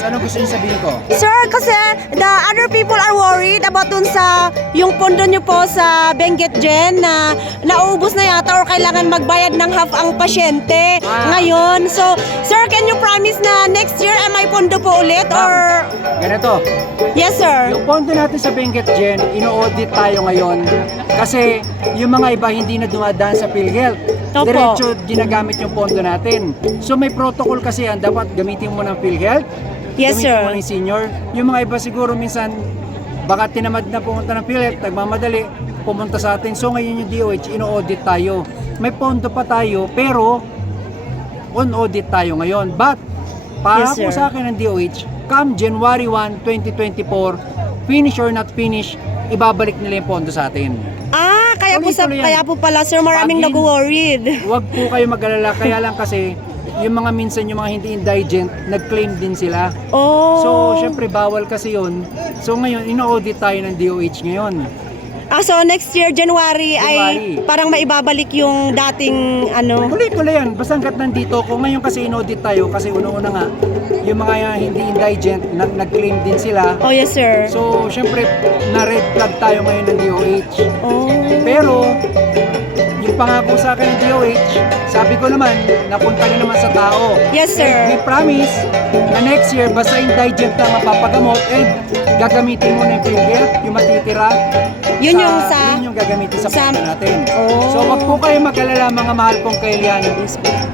Ano gusto niyo sabihin ko? Sir, kasi the other people are worried about dun sa yung pondo nyo po sa Benguet Gen na naubos na yata or kailangan magbayad ng half ang pasyente ngayon. So, sir, can you promise na next year ay may pondo po ulit or... Ganito, Yes, sir. yung pondo natin sa Benguet Gen, ino-audit tayo ngayon kasi yung mga iba hindi na dumadaan sa PhilHealth. Opo. Diretso ginagamit yung pondo natin. So may protocol kasi yan, dapat gamitin mo ng PhilHealth. Yes, gamitin sir. mo ng senior. Yung mga iba siguro minsan baka tinamad na pumunta ng PhilHealth, nagmamadali, pumunta sa atin. So ngayon yung DOH, ino-audit tayo. May pondo pa tayo pero on audit tayo ngayon. But para Yes, po sir. sa akin ng DOH, come January 1, 2024, finish or not finish, ibabalik nila yung pondo sa atin. Kaya po, Tuloy-tuloy yan. kaya po pala, sir, maraming Pag- nag-worried. Huwag po kayo mag-alala, kaya lang kasi yung mga minsan yung mga hindi indigent, nag-claim din sila. Oh. So, syempre bawal kasi yun. So ngayon, ino-audit tayo ng DOH ngayon. So next year, January, ay January. parang maibabalik yung dating ano. Tuloy-tuloy yan, basta hanggat nandito ko. Ngayon kasi in-audit tayo, kasi una-una nga, yung mga hindi indigent, nag-claim din sila. Oh, yes, sir. So, syempre, na-red flag tayo ngayon ng DOH. Oh. Pero, yung pangako sa akin ng DOH, sabi ko naman, napunta rin naman sa tao. Yes, sir. And we promise na next year, basta indigent na mapapagamot and gagamitin mo na yung PhilHealth, yung matitira. Yun yung sa- Yun yung gagamitin sa sa- pondo natin. Oh. So, wag po kayo mag-alala mga mahal kong kailian.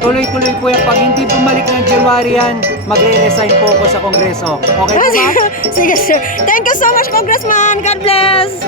Tuloy-tuloy po yan. Pag hindi bumalik ng January yan, magre-resign po ako sa Kongreso. Okay po ba? Sige, sir. Thank you so much, Congressman. God bless.